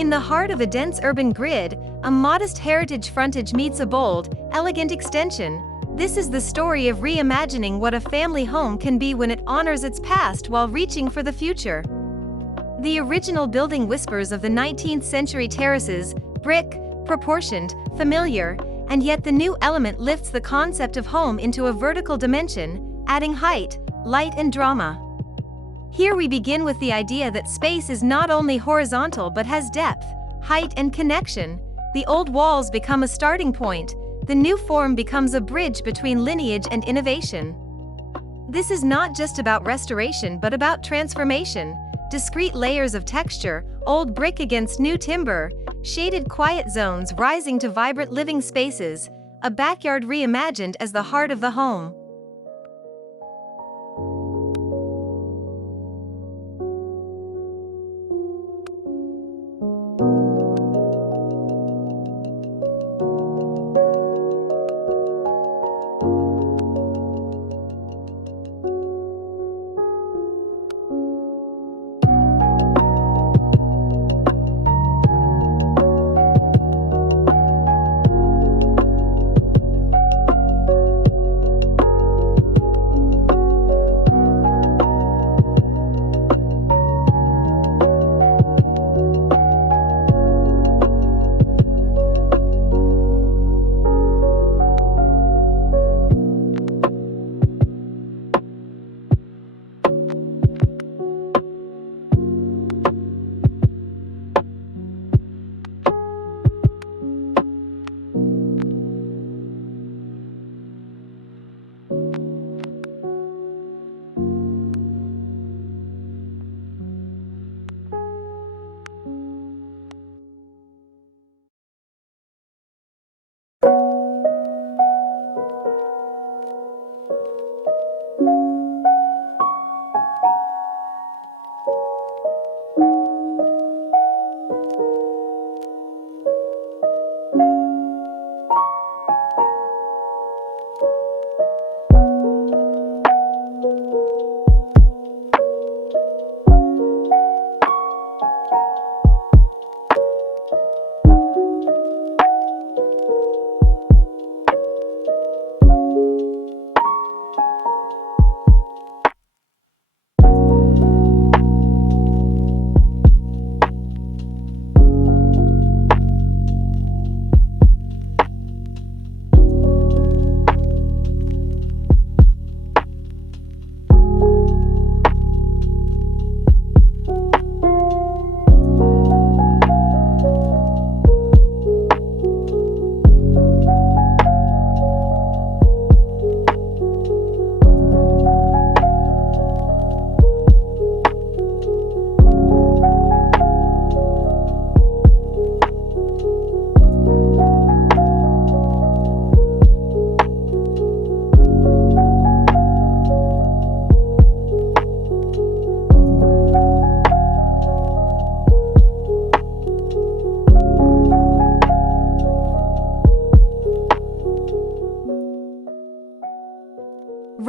In the heart of a dense urban grid, a modest heritage frontage meets a bold, elegant extension. This is the story of reimagining what a family home can be when it honors its past while reaching for the future. The original building whispers of the 19th century terraces, brick, proportioned, familiar, and yet the new element lifts the concept of home into a vertical dimension, adding height, light and drama. Here we begin with the idea that space is not only horizontal but has depth, height and connection. The old walls become a starting point, the new form becomes a bridge between lineage and innovation. This is not just about restoration but about transformation. Discrete layers of texture, old brick against new timber, shaded quiet zones rising to vibrant living spaces, a backyard reimagined as the heart of the home.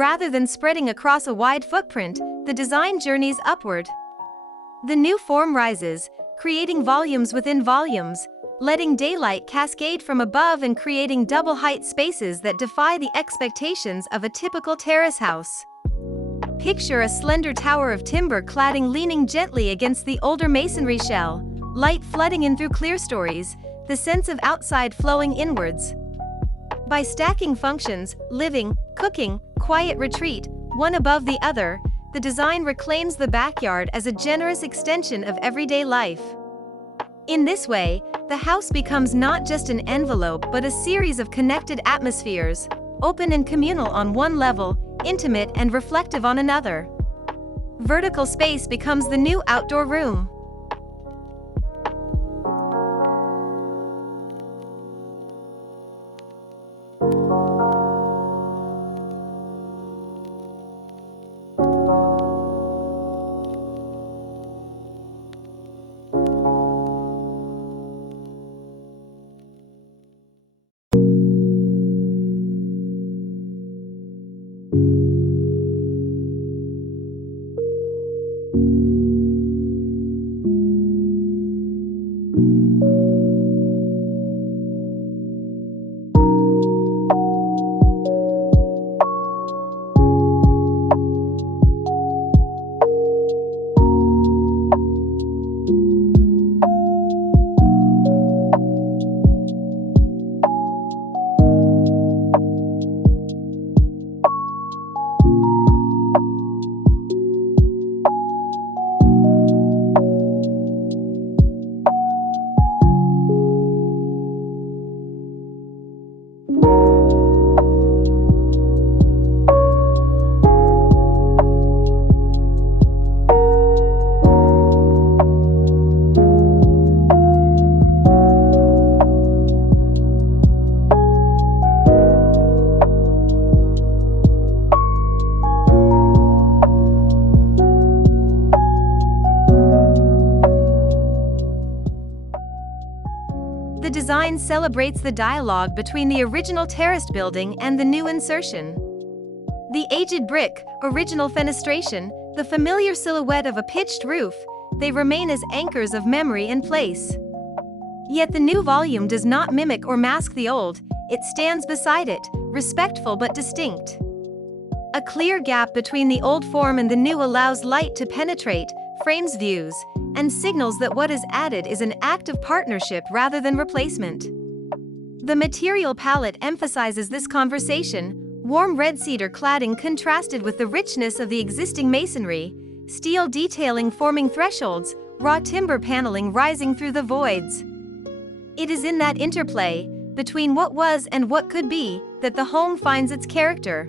Rather than spreading across a wide footprint, the design journeys upward. The new form rises, creating volumes within volumes, letting daylight cascade from above and creating double-height spaces that defy the expectations of a typical terrace house. Picture a slender tower of timber cladding leaning gently against the older masonry shell, light flooding in through clerestories, the sense of outside flowing inwards. By stacking functions, living, cooking, quiet retreat, one above the other, the design reclaims the backyard as a generous extension of everyday life. In this way, the house becomes not just an envelope but a series of connected atmospheres, open and communal on one level, intimate and reflective on another. Vertical space becomes the new outdoor room. design celebrates the dialogue between the original terraced building and the new insertion. The aged brick, original fenestration, the familiar silhouette of a pitched roof, they remain as anchors of memory and place. Yet the new volume does not mimic or mask the old, it stands beside it, respectful but distinct. A clear gap between the old form and the new allows light to penetrate, frames views, and signals that what is added is an act of partnership rather than replacement. The material palette emphasizes this conversation: warm red cedar cladding contrasted with the richness of the existing masonry, steel detailing forming thresholds, raw timber paneling rising through the voids. It is in that interplay, between what was and what could be, that the home finds its character.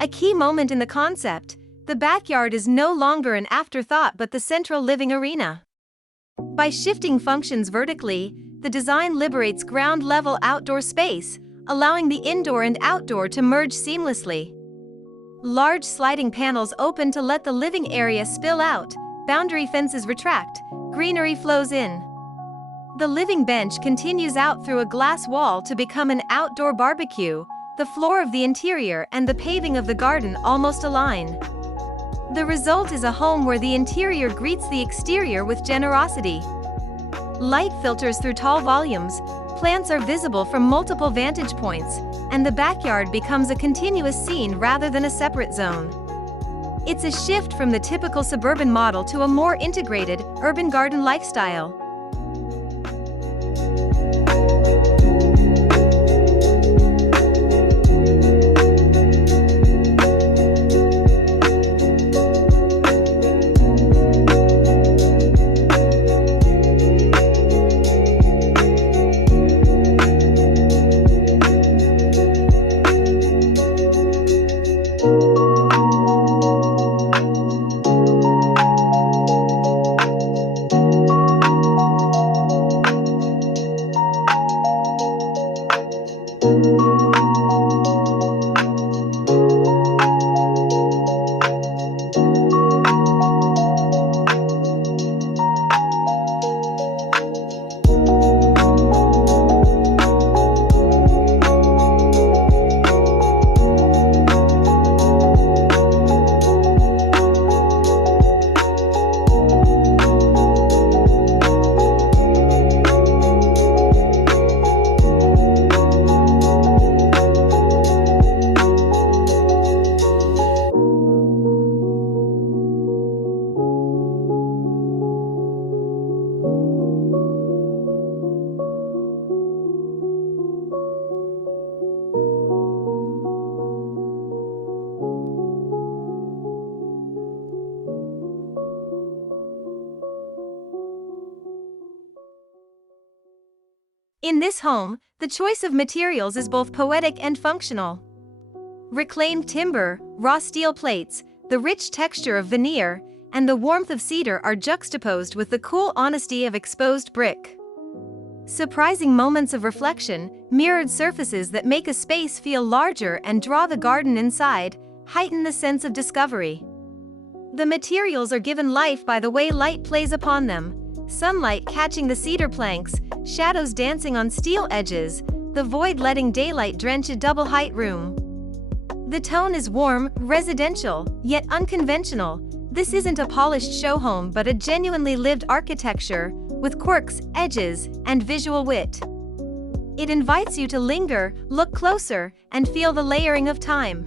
A key moment in the concept, the backyard is no longer an afterthought but the central living arena. By shifting functions vertically, the design liberates ground-level outdoor space, allowing the indoor and outdoor to merge seamlessly. Large sliding panels open to let the living area spill out, boundary fences retract, greenery flows in. The living bench continues out through a glass wall to become an outdoor barbecue. The floor of the interior and the paving of the garden almost align. The result is a home where the interior greets the exterior with generosity. Light filters through tall volumes, plants are visible from multiple vantage points, and the backyard becomes a continuous scene rather than a separate zone. It's a shift from the typical suburban model to a more integrated, urban garden lifestyle. In this home, the choice of materials is both poetic and functional. Reclaimed timber, raw steel plates, the rich texture of veneer, and the warmth of cedar are juxtaposed with the cool honesty of exposed brick. Surprising moments of reflection, mirrored surfaces that make a space feel larger and draw the garden inside, heighten the sense of discovery. The materials are given life by the way light plays upon them. Sunlight catching the cedar planks, shadows dancing on steel edges, the void letting daylight drench a double-height room. The tone is warm, residential, yet unconventional. This isn't a polished show home but a genuinely lived architecture, with quirks, edges, and visual wit. It invites you to linger, look closer, and feel the layering of time.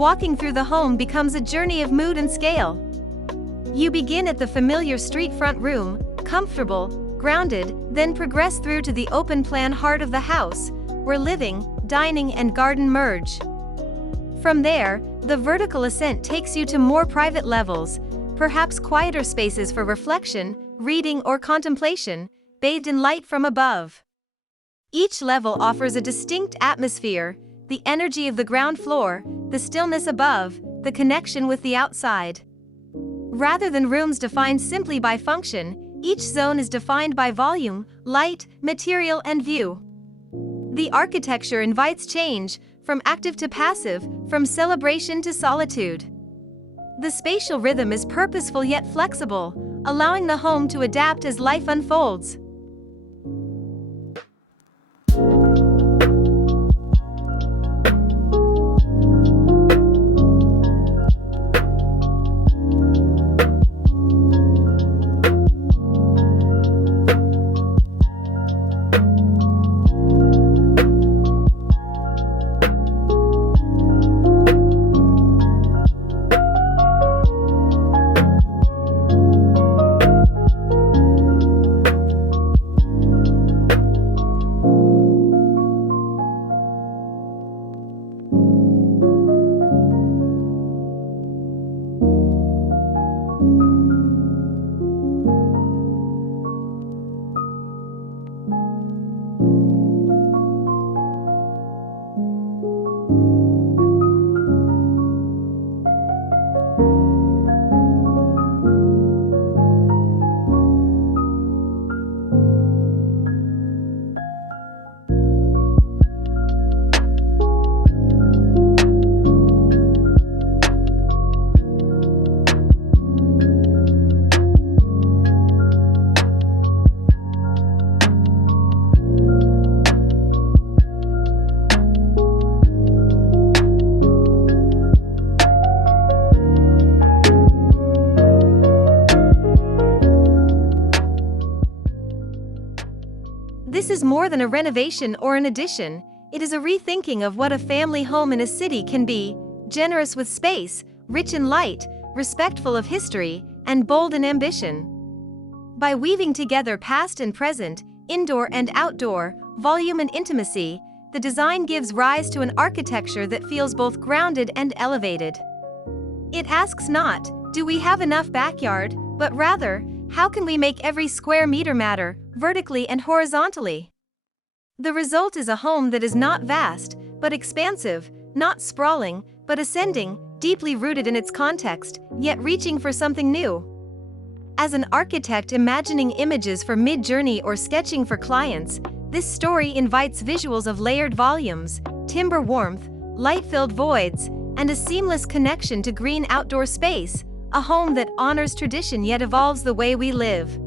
walking through the home becomes a journey of mood and scale. You begin at the familiar street front room, comfortable, grounded, then progress through to the open-plan heart of the house, where living, dining, and garden merge. From there, the vertical ascent takes you to more private levels, perhaps quieter spaces for reflection, reading, or contemplation, bathed in light from above. Each level offers a distinct atmosphere: the energy of the ground floor, the stillness above, the connection with the outside. Rather than rooms defined simply by function, each zone is defined by volume, light, material, and view. The architecture invites change, from active to passive, from celebration to solitude. The spatial rhythm is purposeful yet flexible, allowing the home to adapt as life unfolds. This is more than a renovation or an addition. It is a rethinking of what a family home in a city can be: generous with space, rich in light, respectful of history, and bold in ambition. By weaving together past and present, indoor and outdoor, volume and intimacy, the design gives rise to an architecture that feels both grounded and elevated. It asks not, "Do we have enough backyard?" but rather, "How can we make every square meter matter, vertically and horizontally?" The result is a home that is not vast, but expansive, not sprawling, but ascending, deeply rooted in its context, yet reaching for something new. As an architect imagining images for mid-journey or sketching for clients, this story invites visuals of layered volumes, timber warmth, light-filled voids, and a seamless connection to green outdoor space, a home that honors tradition yet evolves the way we live.